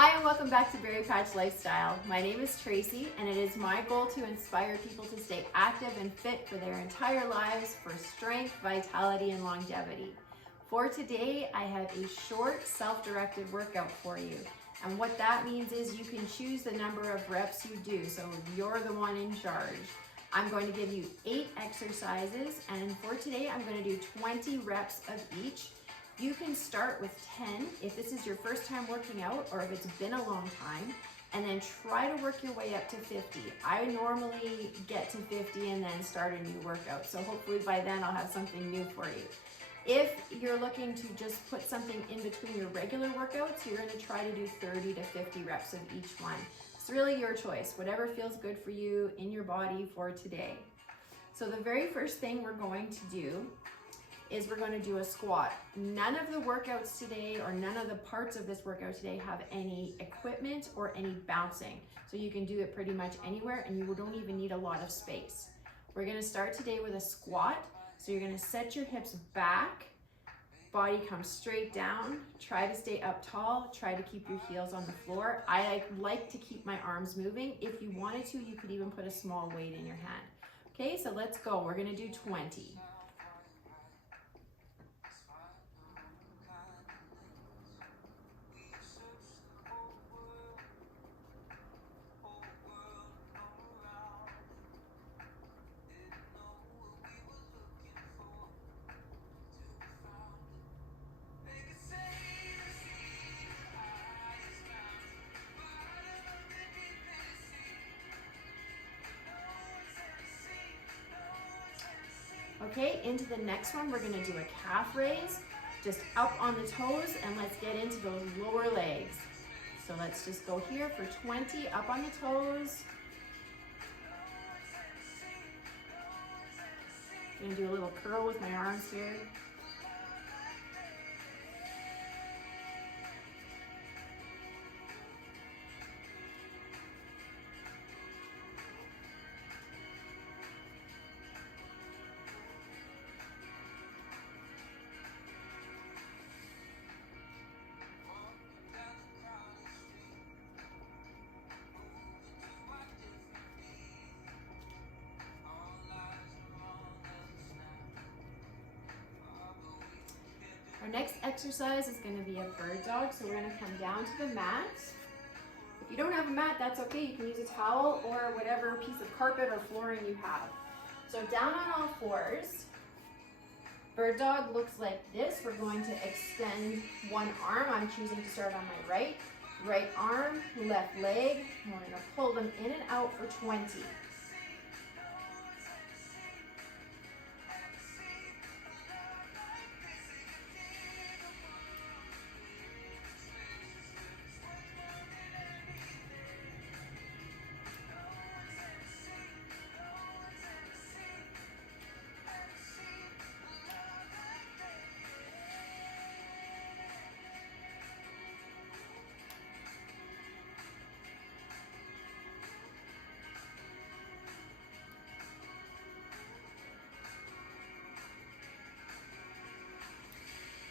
Hi and welcome back to Berry Patch Lifestyle. My name is Tracy and it is my goal to inspire people to stay active and fit for their entire lives for strength, vitality, and longevity. For today, I have a short self-directed workout for you. And what that means is you can choose the number of reps you do, so you're the one in charge. I'm going to give you 8 exercises, and for today, I'm going to do 20 reps of each. You can start with 10 if this is your first time working out or if it's been a long time, and then try to work your way up to 50. I normally get to 50 and then start a new workout, so hopefully by then I'll have something new for you. If you're looking to just put something in between your regular workouts, you're going to try to do 30 to 50 reps of each one. It's really your choice, whatever feels good for you in your body for today. So the very first thing we're going to do is we're going to do a squat. None of the workouts today, or none of the parts of this workout today, have any equipment or any bouncing. So you can do it pretty much anywhere and you don't even need a lot of space. We're going to start today with a squat. So you're going to set your hips back, body comes straight down, try to stay up tall, try to keep your heels on the floor. I like to keep my arms moving. If you wanted to, you could even put a small weight in your hand. Okay, so let's go. We're going to do 20. Okay, into the next one, we're gonna do a calf raise, just up on the toes, and let's get into those lower legs. So let's just go here for 20, up on the toes. I'm gonna do a little curl with my arms here. Our next exercise is going to be a bird dog, so we're going to come down to the mat. If you don't have a mat, that's okay. You can use a towel or whatever piece of carpet or flooring you have. So down on all fours. Bird dog looks like this. We're going to extend one arm. I'm choosing to start on my right arm, left leg. And we're going to pull them in and out for 20.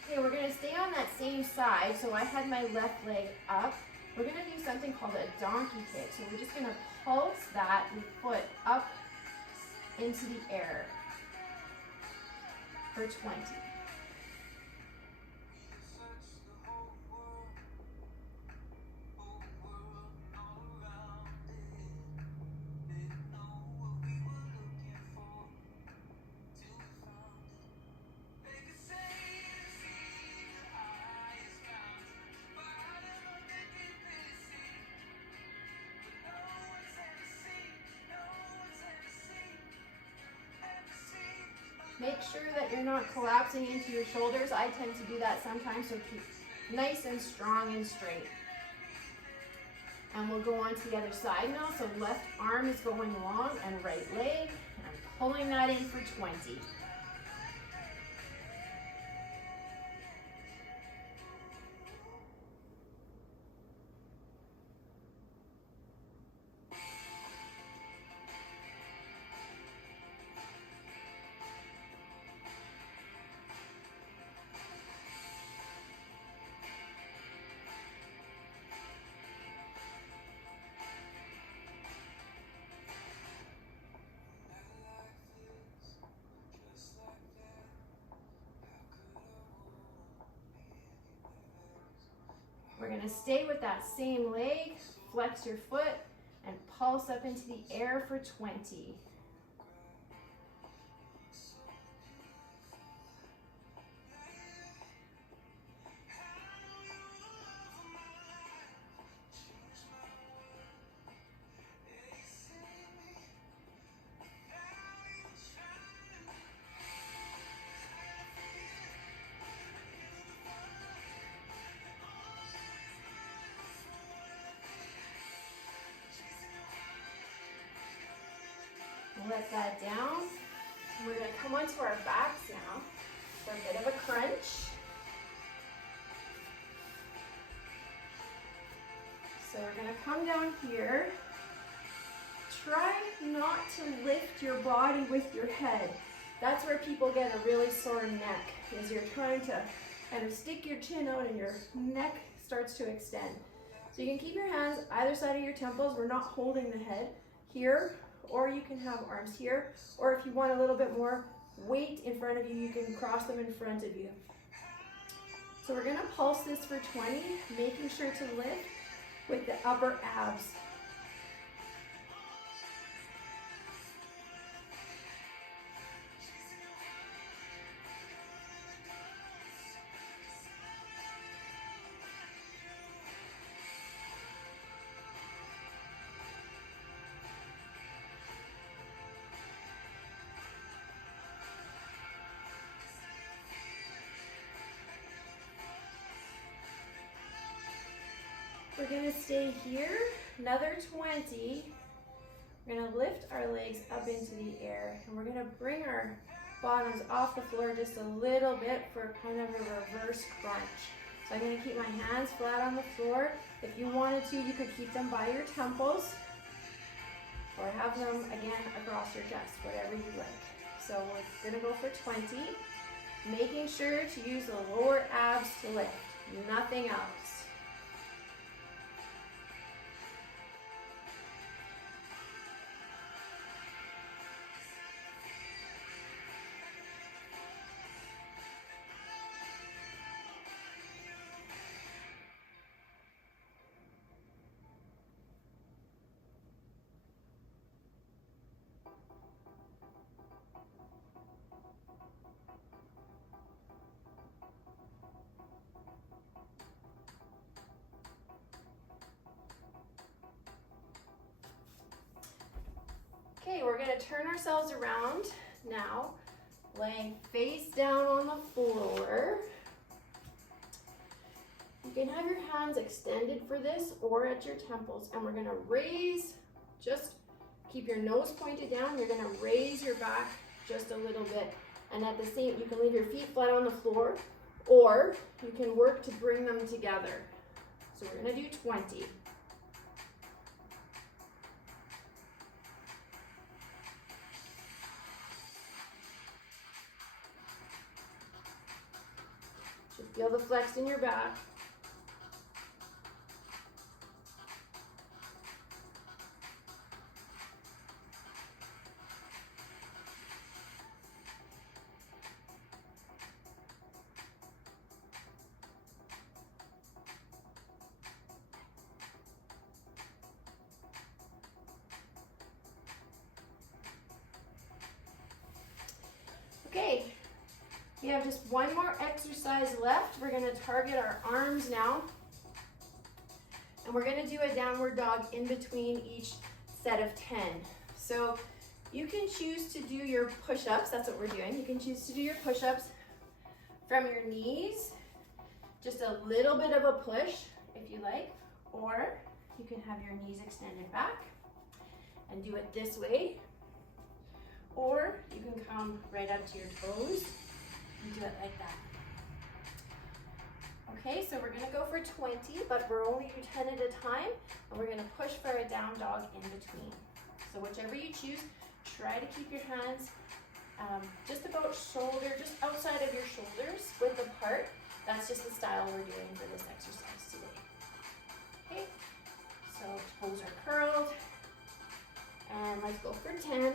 Okay, we're going to stay on that same side. So I had my left leg up. We're going to do something called a donkey kick. So we're just going to pulse that foot up into the air for 20. Make sure that you're not collapsing into your shoulders. I tend to do that sometimes, so keep nice and strong and straight. And we'll go on to the other side now. So left arm is going long and right leg. And I'm pulling that in for 20. We're gonna stay with that same leg, flex your foot, and pulse up into the air for 20. Let that down. We're going to come onto our backs now for a bit of a crunch. So we're going to come down here. Try not to lift your body with your head. That's where people get a really sore neck, is you're trying to kind of stick your chin out and your neck starts to extend. So you can keep your hands either side of your temples. We're not holding the head here. Or you can have arms here, or if you want a little bit more weight in front of you, you can cross them in front of you. So we're gonna pulse this for 20, making sure to lift with the upper abs. We're gonna stay here, another 20. We're gonna lift our legs up into the air, and we're gonna bring our bottoms off the floor just a little bit for kind of a reverse crunch. So I'm gonna keep my hands flat on the floor. If you wanted to, you could keep them by your temples, or have them again across your chest, whatever you like. So we're gonna go for 20, making sure to use the lower abs to lift, nothing else. Okay, we're gonna turn ourselves around now, laying face down on the floor. You can have your hands extended for this or at your temples, and we're gonna raise, just keep your nose pointed down. You're gonna raise your back just a little bit, and at the same, you can leave your feet flat on the floor, or you can work to bring them together. So we're gonna do 20. Feel the flex in your back. Okay. We have just one more exercise left. We're gonna target our arms now. And we're gonna do a downward dog in between each set of 10. So you can choose to do your push-ups, that's what we're doing. You can choose to do your push-ups from your knees, just a little bit of a push if you like, or you can have your knees extended back and do it this way, or you can come right up to your toes and do it like that. Okay, so we're gonna go for 20, but we're only do 10 at a time, and we're gonna push for a down dog in between. So whichever you choose, try to keep your hands just about shoulder, just outside of your shoulders, width apart. That's just the style we're doing for this exercise today. Okay, so toes are curled, and let's go for 10.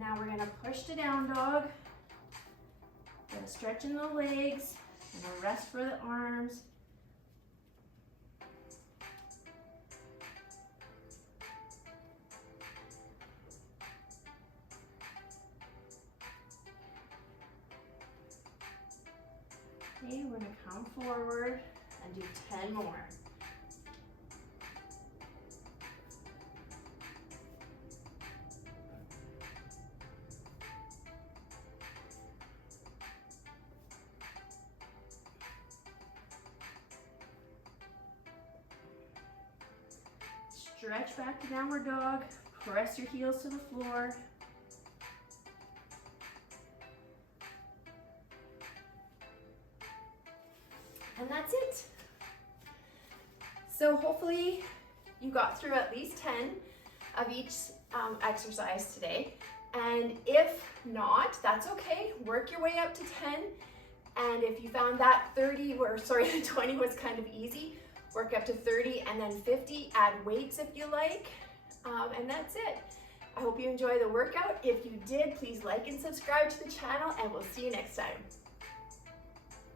Now we're gonna push to down dog. Gonna stretch in the legs and a rest for the arms. Okay, we're gonna come forward and do 10 more. Stretch back to downward dog, press your heels to the floor. And that's it. So hopefully you got through at least 10 of each exercise today. And if not, that's okay. Work your way up to 10. And if you found that 20 was kind of easy, work up to 30 and then 50. Add weights if you like. And that's it. I hope you enjoy the workout. If you did, please like and subscribe to the channel, and we'll see you next time.